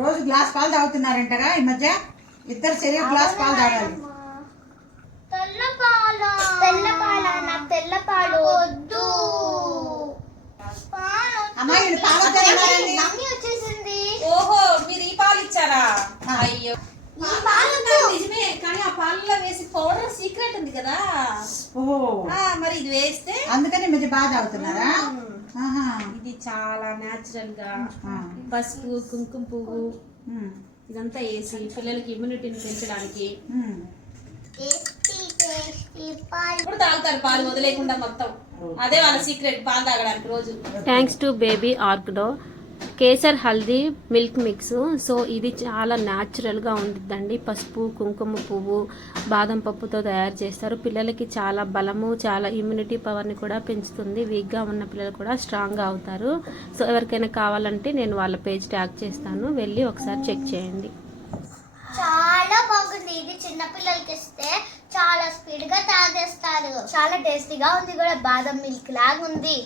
రోజు గ్లాస్ పాలు తాగుతున్నారంటగా ఈ మధ్య ఇద్దరు చెరియో గ్లాస్ పాలు తాగాలి. తెల్ల పాలు వద్దు. అమ్మాయి పాలు వచ్చేసింది. ఓహో మీరు ఈ పాలు ఇచ్చారా? అయ్యో నిజమే, కానీ ఆ పాలలో వేసి పౌడర్ సీక్రెట్ ఉంది కదా. మరి ఇది వేస్తే అందుకని మధ్య బాగా తాగుతున్నారా? ఇది చాలా నేచురల్ గా పసుపు, కుంకుమ పువ్వు ఇదంతా వేసి పిల్లలకి ఇమ్యూనిటీని పెంచడానికి ఇప్పుడు తాగుతారు పాలు వదిలేకుండా మొత్తం. అదే వాళ్ళ సీక్రెట్, పాలు తాగడానికి రోజు. థ్యాంక్స్ టు బేబీ ఆర్కిడో Kesar Haldi milk mix. So ఇది చాలా న్యాచురల్గా ఉంటుందండి. పసుపు, కుంకుమ పువ్వు, బాదం పప్పుతో తయారు చేస్తారు. పిల్లలకి చాలా బలము, చాలా ఇమ్యూనిటీ పవర్ని కూడా పెంచుతుంది. వీక్గా ఉన్న పిల్లలు కూడా స్ట్రాంగ్గా అవుతారు. సో ఎవరికైనా కావాలంటే నేను వాళ్ళ పేజ్ ట్యాగ్ చేస్తాను, వెళ్ళి ఒకసారి చెక్ చేయండి. చాలా బాగుంది. ఇది చిన్న పిల్లలకి ఇస్తే చాలా స్పీడ్ గా తాగేస్తారు. చాలా టేస్టీగా ఉంది కూడా, బాదం మిల్క్ లాగా ఉంది.